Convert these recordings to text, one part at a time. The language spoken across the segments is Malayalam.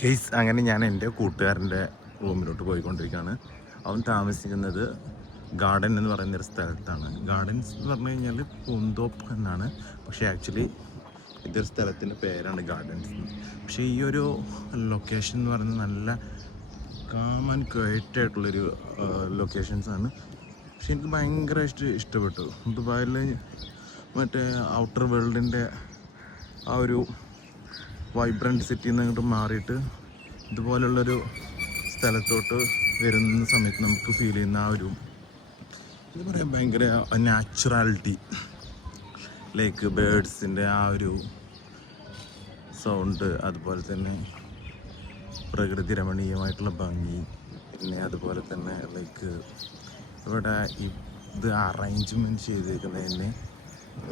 കേസ് അങ്ങനെ ഞാൻ എൻ്റെ കൂട്ടുകാരൻ്റെ റൂമിലോട്ട് പോയിക്കൊണ്ടിരിക്കുകയാണ്. അവൻ താമസിക്കുന്നത് ഗാർഡൻ എന്ന് പറയുന്നൊരു സ്ഥലത്താണ്. ഗാർഡൻസ് എന്ന് പറഞ്ഞു കഴിഞ്ഞാൽ പൂന്തോപ്പ് എന്നാണ്, പക്ഷേ ആക്ച്വലി ഇതൊരു സ്ഥലത്തിൻ്റെ പേരാണ് ഗാർഡൻസ്. പക്ഷേ ഈ ഒരു ലൊക്കേഷൻ എന്ന് പറയുന്നത് നല്ല കാം ആൻഡ് ക്വയറ്റ് ആയിട്ടുള്ളൊരു ലൊക്കേഷൻസാണ്. പക്ഷെ എനിക്ക് ഭയങ്കര ഇഷ്ടപ്പെട്ടു. ദുബായിൽ മറ്റേ ഔട്ടർ വേൾഡിൻ്റെ ആ ഒരു വൈബ്രൻറ്റ് സിറ്റിയിൽ നിന്ന് അങ്ങോട്ട് മാറിയിട്ട് ഇതുപോലുള്ളൊരു സ്ഥലത്തോട്ട് വരുന്ന സമയത്ത് നമുക്ക് ഫീൽ ചെയ്യുന്ന ആ ഒരു എന്താ പറയുക, ഭയങ്കര നാച്ചുറാലിറ്റി, ലൈക്ക് ബേഡ്സിൻ്റെ ആ ഒരു സൗണ്ട്, അതുപോലെ തന്നെ പ്രകൃതി രമണീയമായിട്ടുള്ള ഭംഗി, പിന്നെ അതുപോലെ തന്നെ ലൈക്ക് ഇവിടെ ഇത് അറേഞ്ച്മെൻറ്റ് ചെയ്തേക്കുന്നതിന്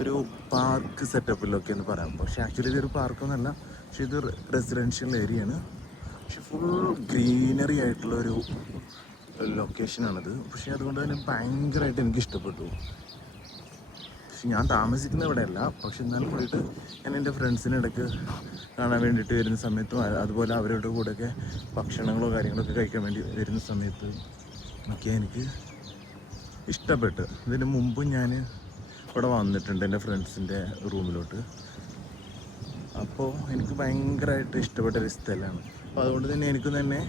ഒരു പാർക്ക് സെറ്റപ്പിലൊക്കെ എന്ന് പറയാം. പക്ഷേ ആക്ച്വലി ഇതൊരു പാർക്കൊന്നുമല്ല, പക്ഷെ ഇത് റെസിഡൻഷ്യൽ ഏരിയയാണ്. പക്ഷെ ഫുൾ ഗ്രീനറി ആയിട്ടുള്ളൊരു ലൊക്കേഷനാണിത്. പക്ഷേ അതുകൊണ്ട് തന്നെ ഭയങ്കരമായിട്ട് എനിക്ക് ഇഷ്ടപ്പെട്ടു. പക്ഷെ ഞാൻ താമസിക്കുന്ന ഇവിടെ അല്ല, പക്ഷെ എന്നാലും പോയിട്ട് ഞാൻ എൻ്റെ ഫ്രണ്ട്സിന് ഇടയ്ക്ക് കാണാൻ വേണ്ടിയിട്ട് വരുന്ന സമയത്തും അതുപോലെ അവരുടെ കൂടെയൊക്കെ ഭക്ഷണങ്ങളോ കാര്യങ്ങളൊക്കെ കഴിക്കാൻ വേണ്ടി വരുന്ന സമയത്ത് ഒക്കെ എനിക്ക് ഇഷ്ടപ്പെട്ടു. ഇതിന് മുമ്പ് ഞാൻ ഇവിടെ വന്നിട്ടുണ്ട് എൻ്റെ ഫ്രണ്ട്സിൻ്റെ റൂമിലോട്ട്. അപ്പോൾ എനിക്ക് ഭയങ്കരമായിട്ട് ഇഷ്ടപ്പെട്ടൊരു സ്ഥലമാണ്. അപ്പോൾ അതുകൊണ്ട് തന്നെ എനിക്ക് തന്നെ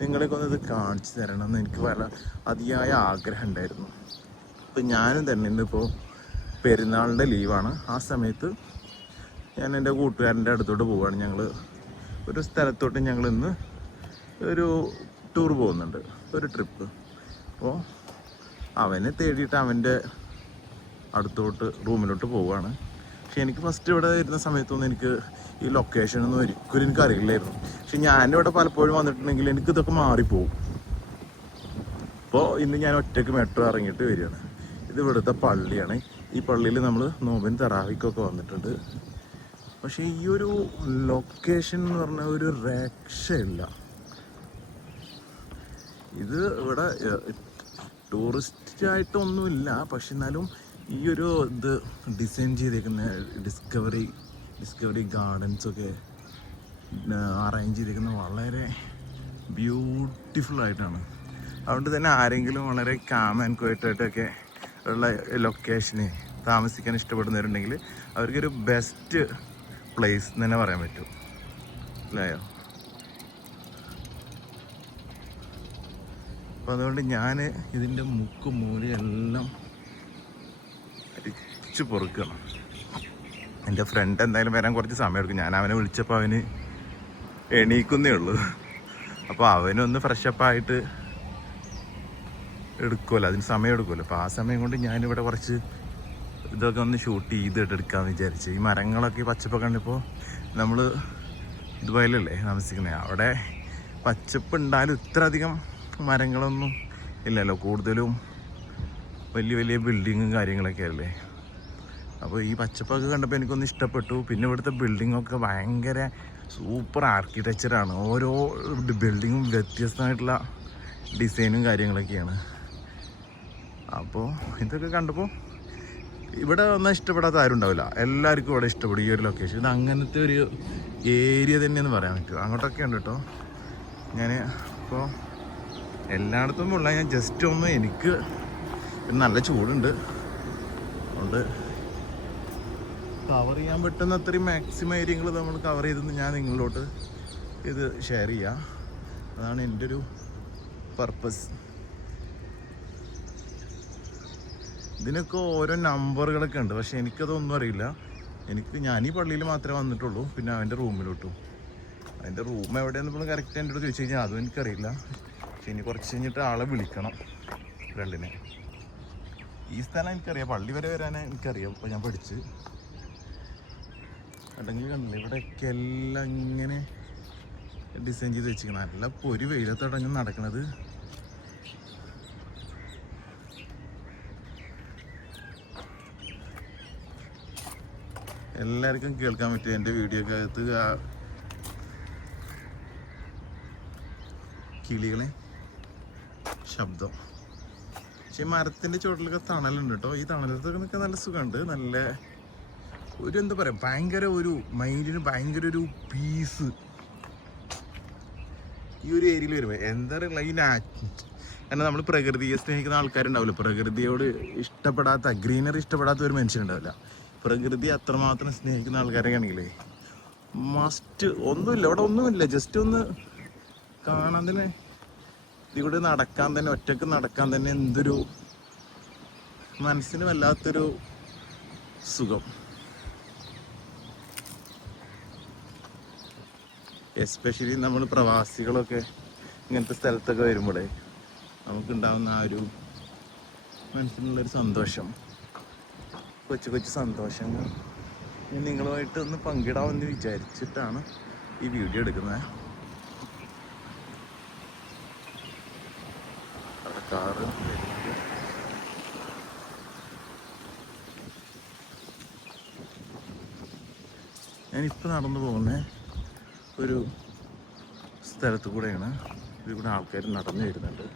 നിങ്ങളെയൊക്കെ ഒന്ന് ഇത് കാണിച്ചു തരണം എന്ന് എനിക്ക് അതിയായ ആഗ്രഹം ഉണ്ടായിരുന്നു. അപ്പോൾ ഞാനും തന്നെ ഇന്നിപ്പോൾ പെരുന്നാളിൻ്റെ ലീവാണ്. ആ സമയത്ത് ഞാൻ എൻ്റെ കൂട്ടുകാരൻ്റെ അടുത്തോട്ട് പോവുകയാണ്. ഞങ്ങൾ ഒരു സ്ഥലത്തോട്ട് ഞങ്ങൾ ഇന്ന് ഒരു ടൂർ പോകുന്നുണ്ട്, ഒരു ട്രിപ്പ്. അപ്പോൾ അവനെ തേടിയിട്ട് അവൻ്റെ അടുത്തോട്ട് റൂമിലോട്ട് പോവുകയാണ്. പക്ഷെ എനിക്ക് ഫസ്റ്റ് ഇവിടെ ഇരുന്ന സമയത്തൊന്നും എനിക്ക് ഈ ലൊക്കേഷനൊന്നും ഒരിക്കലും എനിക്ക് അറിയില്ലായിരുന്നു. പക്ഷെ ഞാനിവിടെ പലപ്പോഴും വന്നിട്ടുണ്ടെങ്കിൽ എനിക്ക് ഇതൊക്കെ മാറിപ്പോവും. അപ്പോൾ ഇന്ന് ഞാൻ ഒറ്റയ്ക്ക് മെട്രോ ഇറങ്ങിയിട്ട് വരികയാണ്. ഇത് ഇവിടുത്തെ പള്ളിയാണ്. ഈ പള്ളിയിൽ നമ്മൾ നോമ്പിന് തറാവിക്കൊക്കെ വന്നിട്ടുണ്ട്. പക്ഷേ ഈ ഒരു ലൊക്കേഷൻ എന്ന് പറഞ്ഞാൽ ഒരു രക്ഷയില്ല. ഇത് ഇവിടെ ടൂറിസ്റ്റായിട്ടൊന്നുമില്ല, പക്ഷെ എന്നാലും ഈ ഒരു ഇത് ഡിസൈൻ ചെയ്തേക്കുന്ന ഡിസ്കവറി ഗാർഡൻസൊക്കെ അറേഞ്ച് ചെയ്തേക്കുന്നത് വളരെ ബ്യൂട്ടിഫുള്ളായിട്ടാണ്. അതുകൊണ്ട് തന്നെ ആരെങ്കിലും വളരെ കാം ആൻഡ് ക്വയറ്റായിട്ടൊക്കെ ഉള്ള ലൊക്കേഷന് താമസിക്കാൻ ഇഷ്ടപ്പെടുന്നവരുണ്ടെങ്കിൽ അവർക്കൊരു ബെസ്റ്റ് പ്ലേസ് എന്ന് തന്നെ പറയാൻ പറ്റും, അല്ലയോ? അപ്പോൾ അതുകൊണ്ട് ഞാൻ ഇതിൻ്റെ മുക്കും മൂലയെല്ലാം അരിച്ച് പൊറുക്കണം. എൻ്റെ ഫ്രണ്ട് എന്തായാലും വരാൻ കുറച്ച് സമയം എടുക്കും. ഞാൻ അവനെ വിളിച്ചപ്പോൾ അവന് എണീക്കുന്നേ ഉള്ളൂ. അപ്പോൾ അവനൊന്ന് ഫ്രഷപ്പായിട്ട് എടുക്കുമല്ലോ, അതിന് സമയം എടുക്കുമല്ലോ. അപ്പോൾ ആ സമയം കൊണ്ട് ഞാനിവിടെ കുറച്ച് ഇതൊക്കെ ഒന്ന് ഷൂട്ട് ചെയ്തിട്ട് എടുക്കാമെന്ന് വിചാരിച്ച്. ഈ മരങ്ങളൊക്കെ പച്ചപ്പൊക്കെ കണ്ടിപ്പോൾ നമ്മൾ ദുബായിലല്ലേ താമസിക്കുന്നത്, അവിടെ പച്ചപ്പ് ഉണ്ടായാലും ഇത്ര അധികം മരങ്ങളൊന്നും ഇല്ലല്ലോ, കൂടുതലും വലിയ വലിയ ബിൽഡിങ്ങും കാര്യങ്ങളൊക്കെ അല്ലേ. അപ്പോൾ ഈ പച്ചപ്പൊക്കെ കണ്ടപ്പോൾ എനിക്കൊന്ന് ഇഷ്ടപ്പെട്ടു. പിന്നെ ഇവിടുത്തെ ബിൽഡിങ്ങൊക്കെ ഭയങ്കര സൂപ്പർ ആർക്കിടെക്ചറാണ്. ഓരോ ബിൽഡിങ്ങും വ്യത്യസ്തമായിട്ടുള്ള ഡിസൈനും കാര്യങ്ങളൊക്കെയാണ്. അപ്പോൾ ഇതൊക്കെ കണ്ടപ്പോൾ ഇവിടെ വന്നാൽ ഇഷ്ടപ്പെടാത്ത ആരും ഉണ്ടാവില്ല, എല്ലാവർക്കും ഇവിടെ ഇഷ്ടപ്പെടും ഈ ഒരു ലൊക്കേഷൻ. ഇത് അങ്ങനത്തെ ഒരു ഏരിയ തന്നെയെന്ന് പറയാൻ പറ്റും. അങ്ങോട്ടൊക്കെ ഉണ്ട് കേട്ടോ. ഞാൻ ഇപ്പോൾ എല്ലായിടത്തും ഉള്ള ഞാൻ ജസ്റ്റ് ഒന്ന്, എനിക്ക് നല്ല ചൂടുണ്ട്, അതുകൊണ്ട് കവർ ചെയ്യാൻ പറ്റുന്ന അത്രയും മാക്സിമം ഏരിയകൾ നമ്മൾ കവർ ചെയ്തെന്ന് ഞാൻ നിങ്ങളിലോട്ട് ഇത് ഷെയർ ചെയ്യാം. അതാണ് എൻ്റെ ഒരു പർപ്പസ്. ഇതിനൊക്കെ ഓരോ നമ്പറുകളൊക്കെ ഉണ്ട്, പക്ഷെ എനിക്കതൊന്നും അറിയില്ല. ഞാൻ ഈ പള്ളിയിൽ മാത്രമേ വന്നിട്ടുള്ളൂ, പിന്നെ അവൻ്റെ റൂമിലോട്ടും. അതിൻ്റെ റൂം എവിടെയെന്ന് ഇപ്പോൾ കറക്റ്റ് എൻ്റെ അടുത്ത് ചോദിച്ചു കഴിഞ്ഞാൽ അതും എനിക്കറിയില്ല. പക്ഷെ ഇനി കുറച്ച് കഴിഞ്ഞിട്ട് ആളെ വിളിക്കണം, ഫ്രണ്ടിനെ. ഈ സ്ഥലം എനിക്കറിയാം, പള്ളി വരെ വരാനേ എനിക്കറിയാം. ഇപ്പോൾ ഞാൻ പഠിച്ച് അല്ലെങ്കിൽ കണ്ടില്ല, ഇവിടെയൊക്കെ എല്ലാം ഇങ്ങനെ ഡിസൈൻ ചെയ്ത് വെച്ചിരിക്കണം. നല്ല പൊരി വെയിലത്തടങ്ങി നടക്കണത്. എല്ലാവർക്കും കേൾക്കാൻ പറ്റും എൻ്റെ വീഡിയോക്ക് അകത്ത് ആ കിളികളെ ശബ്ദം. പക്ഷെ മരത്തിൻ്റെ ചുവട്ടിലൊക്കെ തണലുണ്ട് കേട്ടോ. ഈ തണലത്തൊക്കെ നിൽക്കാൻ നല്ല സുഖമുണ്ട്. നല്ല ഒരു എന്താ പറയുക, ഭയങ്കര ഒരു മൈൻഡിന് ഭയങ്കര ഒരു പീസ് ഈ ഒരു ഏരിയയിൽ വരുമ്പോൾ എന്താ പറയുക ഈ കാരണം നമ്മൾ പ്രകൃതിയെ സ്നേഹിക്കുന്ന ആൾക്കാരുണ്ടാവില്ല, പ്രകൃതിയോട് ഇഷ്ടപ്പെടാത്ത ഗ്രീനറി ഇഷ്ടപ്പെടാത്ത ഒരു മനുഷ്യനുണ്ടാവില്ല. പ്രകൃതി അത്രമാത്രം സ്നേഹിക്കുന്ന ആൾക്കാരൊക്കെ ആണെങ്കിലേ മസ്റ്റ് ഒന്നുമില്ല, ഇവിടെ ഒന്നുമില്ല, ജസ്റ്റ് ഒന്ന് കാണാൻ തന്നെ, ഇവിടെ നടക്കാൻ തന്നെ, ഒറ്റക്ക് നടക്കാൻ തന്നെ എന്തൊരു മനസ്സിന് വല്ലാത്തൊരു സുഖം. എസ്പെഷ്യലി നമ്മൾ പ്രവാസികളൊക്കെ ഇങ്ങനത്തെ സ്ഥലത്തൊക്കെ വരുമ്പോഴേ നമുക്കുണ്ടാകുന്ന ആ ഒരു മനസ്സിനുള്ളൊരു സന്തോഷം, കൊച്ചു കൊച്ചു സന്തോഷങ്ങൾ നിങ്ങളുമായിട്ട് ഒന്ന് പങ്കിടാമെന്ന് വിചാരിച്ചിട്ടാണ് ഈ വീഡിയോ എടുക്കുന്നത്. അവിടെ കാറ് ഞാനിപ്പോൾ നടന്നു പോകുന്ന ഒരു സ്ഥലത്ത് കൂടെയാണ്. ഇതിൽ കൂടെ ആൾക്കാർ നടന്നു വരുന്നുണ്ട്.